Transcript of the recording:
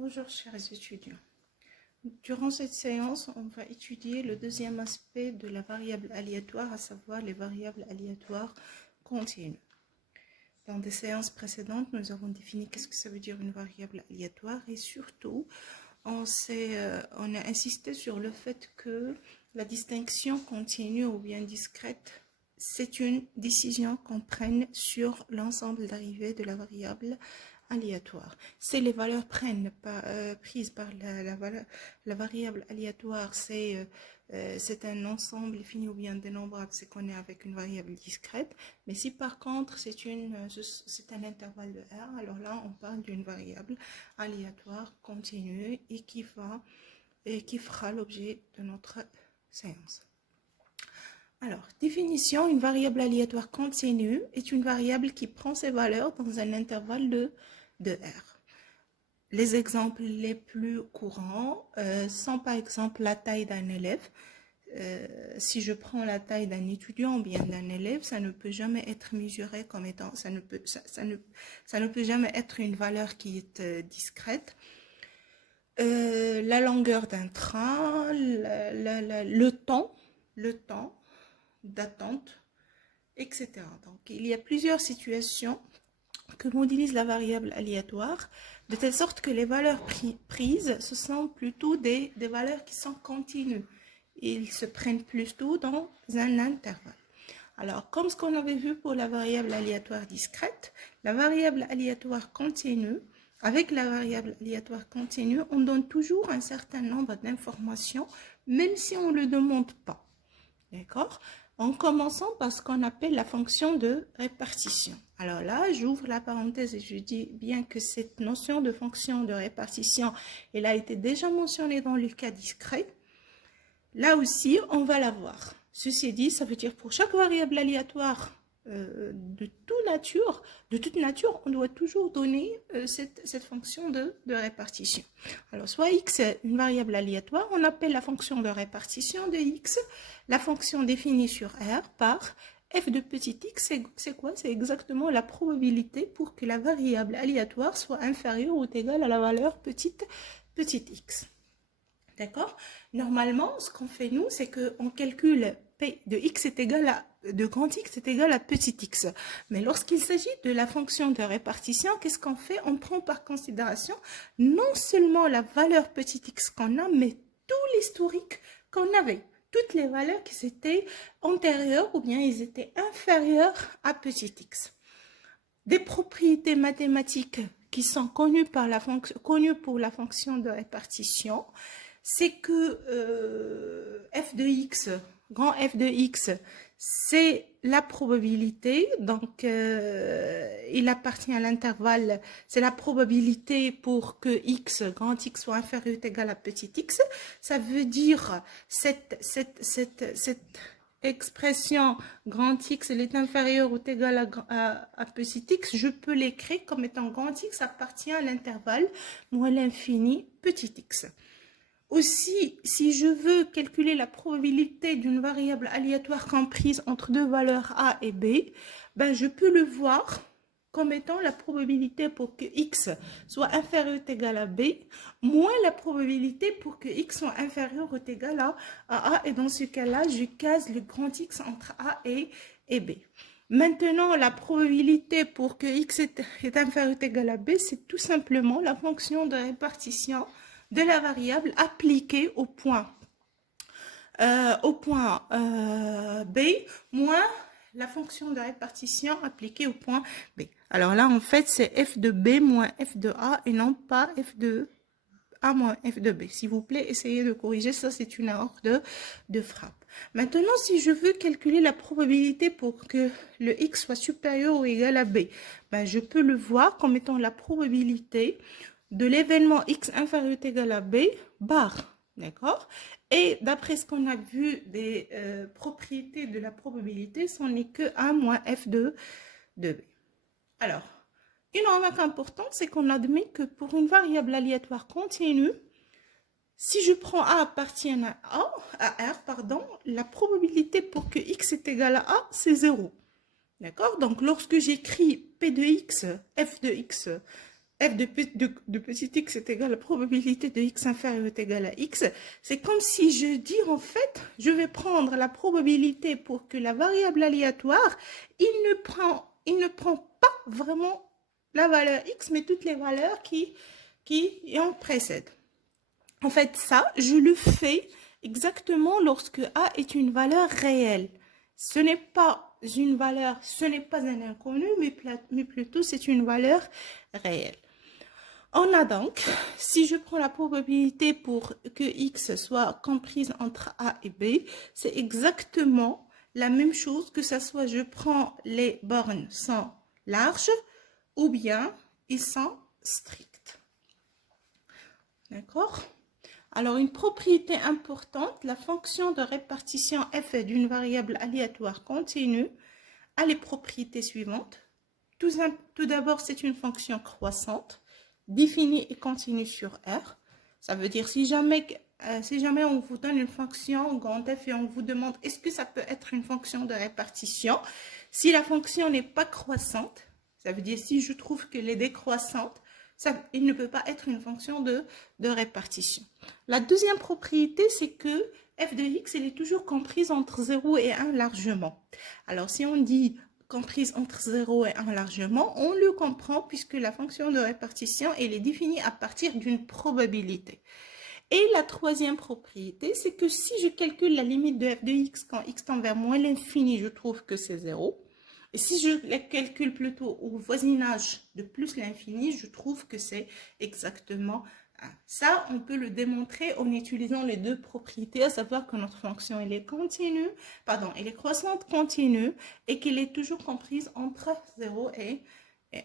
Bonjour chers étudiants. Durant cette séance, on va étudier le deuxième aspect de la variable aléatoire, à savoir les variables aléatoires continues. Dans des séances précédentes, nous avons défini qu'est-ce que ça veut dire une variable aléatoire et surtout, on a insisté sur le fait que la distinction continue ou bien discrète, c'est une décision qu'on prenne sur l'ensemble d'arrivées de la variable aléatoire. Si les valeurs prises par la variable aléatoire, c'est un ensemble fini ou bien dénombrable, c'est qu'on est avec une variable discrète. Mais si par contre c'est un intervalle de R, alors là on parle d'une variable aléatoire continue et qui fera l'objet de notre séance. Alors, définition, une variable aléatoire continue est une variable qui prend ses valeurs dans un intervalle de R. Les exemples les plus courants sont par exemple la taille d'un élève. Si je prends la taille d'un étudiant ou bien d'un élève, ça ne peut jamais être mesuré comme étant, ça ne peut jamais être une valeur qui est discrète. La longueur d'un train, le temps d'attente, etc. Donc, il y a plusieurs situations que modélise la variable aléatoire, de telle sorte que les valeurs prises, ce sont plutôt des valeurs qui sont continues. Ils se prennent plutôt dans un intervalle. Alors, comme ce qu'on avait vu pour la variable aléatoire discrète, la variable aléatoire continue, avec la variable aléatoire continue, on donne toujours un certain nombre d'informations, même si on ne le demande pas. D'accord? En commençant par ce qu'on appelle la fonction de répartition. Alors là, j'ouvre la parenthèse et je dis bien que cette notion de fonction de répartition, elle a été déjà mentionnée dans le cas discret. Là aussi, on va la voir. Ceci dit, ça veut dire pour chaque variable aléatoire de toute nature, on doit toujours donner cette fonction de répartition. Alors, soit x est une variable aléatoire, on appelle la fonction de répartition de x, la fonction définie sur R par f de petit x, c'est quoi? C'est exactement la probabilité pour que la variable aléatoire soit inférieure ou égale à la valeur petit x. D'accord? Normalement, ce qu'on fait nous, c'est qu'on calcule P de x est égal à de grand X est égal à petit x. Mais lorsqu'il s'agit de la fonction de répartition, qu'est-ce qu'on fait? On prend par considération non seulement la valeur petit x qu'on a, mais tout l'historique qu'on avait. Toutes les valeurs qui étaient antérieures ou bien ils étaient inférieurs à petit x. Des propriétés mathématiques qui sont connues pour la fonction de répartition, c'est que f de x, grand f de x, c'est la probabilité, donc il appartient à l'intervalle, c'est la probabilité pour que x, grand x, soit inférieur ou égal à petit x. Ça veut dire cette expression grand x, elle est inférieure ou égale à petit x, je peux l'écrire comme étant grand x appartient à l'intervalle moins l'infini petit x. Aussi, si je veux calculer la probabilité d'une variable aléatoire comprise entre deux valeurs A et B, ben je peux le voir comme étant la probabilité pour que x soit inférieur ou égal à B, moins la probabilité pour que x soit inférieur ou égal à A. Et dans ce cas-là, je case le grand X entre A et B. Maintenant, la probabilité pour que x est inférieur ou égal à B, c'est tout simplement la fonction de répartition de la variable appliquée au point B moins la fonction de répartition appliquée au point B. Alors là, en fait, c'est f de B moins f de A et non pas f de A moins f de B. S'il vous plaît, essayez de corriger ça, c'est une erreur de frappe. Maintenant, si je veux calculer la probabilité pour que le x soit supérieur ou égal à B, ben, je peux le voir comme étant la probabilité de l'événement x inférieur ou égal à B bar, d'accord? Et d'après ce qu'on a vu des propriétés de la probabilité, ce n'est que A moins f de B. Alors, une remarque importante, c'est qu'on admet que pour une variable aléatoire continue, si je prends A appartient à R, la probabilité pour que x est égal à A, c'est 0. D'accord? Donc, lorsque j'écris P de x, f de x, f de petit x est égal à la probabilité de x inférieur est égale à x, c'est comme si je dis en fait, je vais prendre la probabilité pour que la variable aléatoire, il ne prend pas vraiment la valeur x, mais toutes les valeurs qui en précèdent. En fait, ça, je le fais exactement lorsque a est une valeur réelle. Ce n'est pas une valeur, ce n'est pas un inconnu, mais plutôt c'est une valeur réelle. On a donc, si je prends la probabilité pour que x soit comprise entre a et b, c'est exactement la même chose que ça soit je prends les bornes sont larges ou bien ils sont stricts. D'accord? Alors, une propriété importante, la fonction de répartition f d'une variable aléatoire continue a les propriétés suivantes. Tout d'abord, c'est une fonction croissante, définie et continue sur R. Ça veut dire si jamais on vous donne une fonction grand F et on vous demande est-ce que ça peut être une fonction de répartition, si la fonction n'est pas croissante, ça veut dire si je trouve qu'elle est décroissante, il ne peut pas être une fonction de répartition. La deuxième propriété, c'est que f de x, elle est toujours comprise entre 0 et 1 largement. Alors, si on dit comprise entre 0 et 1 largement, on le comprend puisque la fonction de répartition, elle est définie à partir d'une probabilité. Et la troisième propriété, c'est que si je calcule la limite de f de x quand x tend vers moins l'infini, je trouve que c'est 0. Et si je la calcule plutôt au voisinage de plus l'infini, je trouve que c'est exactement 1. Ça, on peut le démontrer en utilisant les deux propriétés, à savoir que notre fonction, elle est continue, elle est croissante continue et qu'elle est toujours comprise entre 0 et 1.